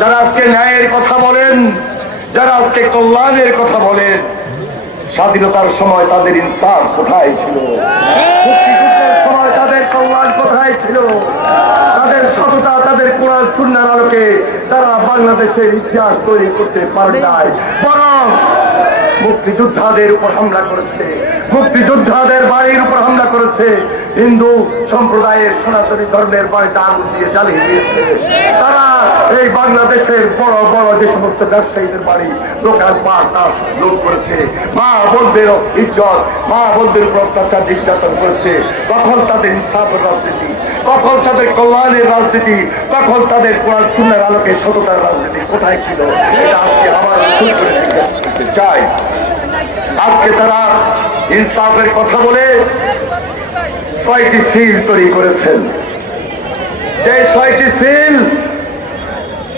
যারা আজকে ন্যায়ের কথা বলেন, যারা আজকে কল্যাণের কথা বলেন, স্বাধীনতার সময় তাদের ইনসাফ কোথায় ছিল? মুক্তিযুদ্ধের সময় তাদের কল্যাণ কোথায় ছিল? তাদের সততা, তাদের কোরআন সুন্নাহর আলোকে তারা বাংলাদেশের ইতিহাস তৈরি করতে পারে নাই, বরং মুক্তিযোদ্ধাদের উপর হামলা করেছে, মুক্তিযোদ্ধাদের বাড়ির উপর হামলা করেছে, হিন্দু সম্প্রদায়ের সনাতনী ধর্মের বাড়িতে আগুন দিয়ে জ্বালিয়ে দিয়েছে। তারা এই বাংলাদেশের বড় বড় যে সমস্ত ব্যবসায়ীদের বাড়ি দোকান পাট লুট করেছে, মা বোনদের ইজ্জত, মা বোনদের উপর অত্যাচার নির্যাতন করেছে। তখন তাদের ইনসাফের রাজনীতি, তখন তাদের কল্যাণের রাজনীতি, তখন তাদের কোরআন সুন্নাহর আলোকে সততার রাজনীতি কোথায় ছিল? এটা আজকে আবার চাই। আজকে তারা ইনসাফের কথা বলে 6টি সিল তৈরি করেছেন। যে 6টি সিল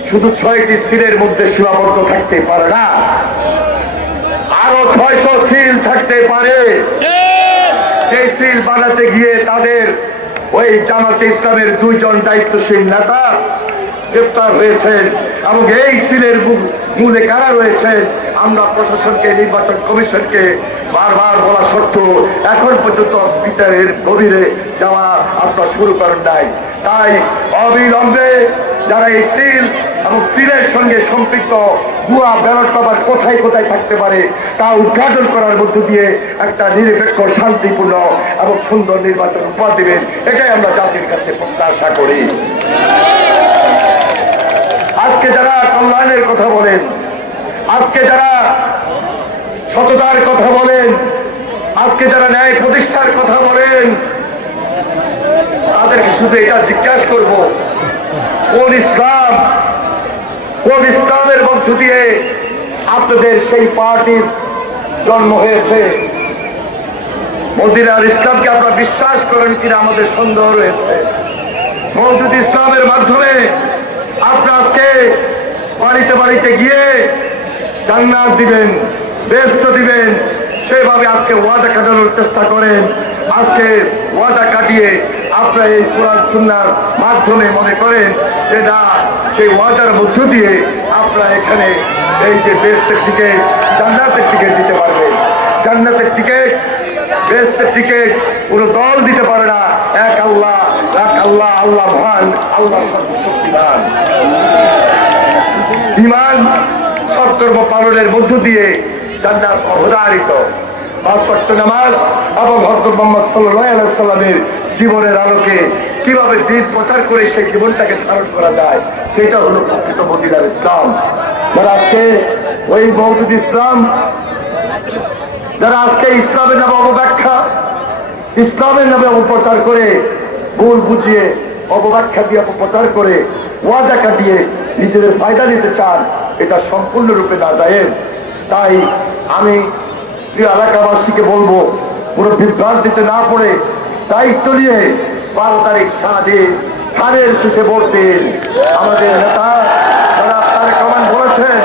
শুধু 6টি সিলের মধ্যে সীমাবদ্ধ থাকতে পারে না, আরো 600 সিল থাকতে পারে। যে সিল বানাতে গিয়ে তাদের ওই জামাতে ইসলামের 2 জন দায়িত্বশীল নেতা গ্রেপ্তার হয়েছেন এবং এই সিলের মূলে কারা রয়েছে আমরা প্রশাসনকে, নির্বাচন কমিশনকে বারবার বলা সত্ত্বেও এখন পর্যন্ত বিচারের গভীরে যাওয়া আপনারা শুরু করেন নাই। তাই অবিলম্বে যারা এই সিল এবং সিলের সঙ্গে সম্পৃক্ত ভুয়া ব্যালট পেপার কোথায় কোথায় থাকতে পারে তা উদ্ঘাটন করার মধ্য দিয়ে একটা নিরপেক্ষ, শান্তিপূর্ণ এবং সুন্দর নির্বাচন উপহার দেবেন, এটাই আমরা জাতির কাছে প্রত্যাশা করি। আজকে যারা কল্যাণের কথা বলেন, আজকে যারা সততার কথা বলেন, আজকে যারা ন্যায় প্রতিষ্ঠার কথা বলেন, তাদেরকে শুধু এটা জিজ্ঞাসা করব, কোন ইসলাম, কোন ইসলামের মধ্য দিয়ে আপনাদের সেই পার্টির জন্ম হয়েছে? মদিনার ইসলামকে আপনারা বিশ্বাস করেন কিনা আমাদের সন্দেহ রয়েছে। মওদুদ ইসলামের মাধ্যমে আপনারা আজকে বাড়িতে বাড়িতে গিয়ে জান্নাত দিবেন, বেহেশত দিবেন, সেভাবে আজকে ওয়াদা কাটানোর চেষ্টা করেন। আজকে ওয়াদা কাটিয়ে আপনারা এই কোরআন সুন্নাহর মাধ্যমে মনে করেন যে না, সেই ওয়াদার মধ্য দিয়ে আপনারা এখানে এই যে বেহেশতের টিকিট, জান্নাতের টিকিট দিতে পারবেন। জান্নাতের টিকিট, বেহেশতের টিকিট পুরো দল দিতে পারে না, এক আল্লাহ, এক আল্লাহ, আল্লাহ মহান, আল্লাহ সর্বশক্তিমান। ঈমান সৎকর্ম পালনের মধ্য দিয়ে জান্নাত অবধারিত। 5 ওয়াক্ত নামাজ এবং হযরত মুহাম্মদ সাল্লাল্লাহু আলাইহি সাল্লামের জীবনের আলোকে কিভাবে দিন প্রচার করে সেই জীবনটাকে ধারণ করা যায়, সেটা হলো প্রকৃত মদিনার ইসলাম। যারা আজকে ওই মওদুদ ইসলাম, যারা আজকে ইসলামের নামে অপব্যাখ্যা, ইসলামের নামে অপপ্রচার করে, ভুল বুঝিয়ে অপব্যাখ্যা দিয়ে অপপ্রচার করে ওয়াদা কাটিয়ে নিজেদের ফায়দা নিতে চান, এটা সম্পূর্ণরূপে নাজায়েজ। তাই আমি প্রিয় এলাকাবাসীকে বলবো, পুরো বিভ্রান্তিতে না পড়ে দায়িত্ব নিয়ে 12 তারিখ সারাদিন ধানের শেষে ভোট দিন। আমাদের নেতা জনাব তারেক রহমান বলেছেন,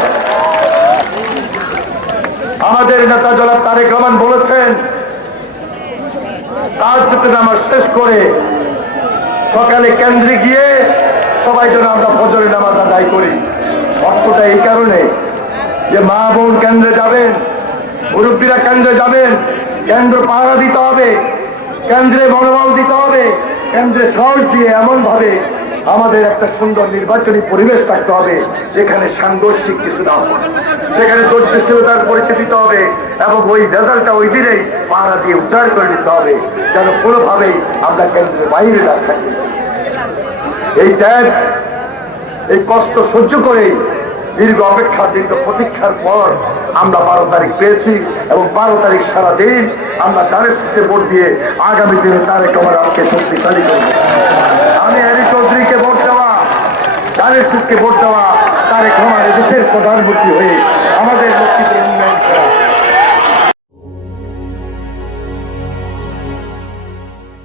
আমাদের নেতা জনাব তারেক রহমান বলেছেন তাহাজ্জুদের নামাজ শেষ করে সকালে কেন্দ্রে গিয়ে সবাই যেন আমরা ফজরের নামাজ আদায় করি। অর্থটা এই কারণে যে মা বোন কেন্দ্রে যাবেন, মুরব্বীরা কেন্দ্রে যাবেন, কেন্দ্র পাহারা দিতে হবে, কেন্দ্রে মনোবল দিতে হবে, কেন্দ্রে সাহস দিয়ে এমন ভাবে আমাদের একটা সুন্দর নির্বাচনী পরিবেশ থাকতে হবে যেখানে সাংঘর্ষিক কিছু না হবে, সেখানে ধৈর্যশীলতার পরিচয় দিতে হবে এবং ওই রেজাল্টটা ওই দিনেই পাহারা দিয়ে উদ্ধার করে দিতে হবে, যেন কোনোভাবেই আমরা কেন্দ্রের বাইরে না থাকি। এই ত্যাগ, এই কষ্ট সহ্য করে দীর্ঘ অপেক্ষা, দীর্ঘ প্রতীক্ষার পর আমরা 12 তারিখ পেয়েছি এবং 12 তারিখ সারাদিন আমরা তারেক শেষে ভোট দিয়ে আগামী দিনে তারেক রহমানকে শক্তিশালী করব। আমি এরি চৌধুরীকে ভোট দেওয়া, তারেক শেষকে ভোট দেওয়া, তারেক রহমান দেশের প্রধানমন্ত্রী হয়ে আমাদের লক্ষ্মীপুর উন্নয়ন করা,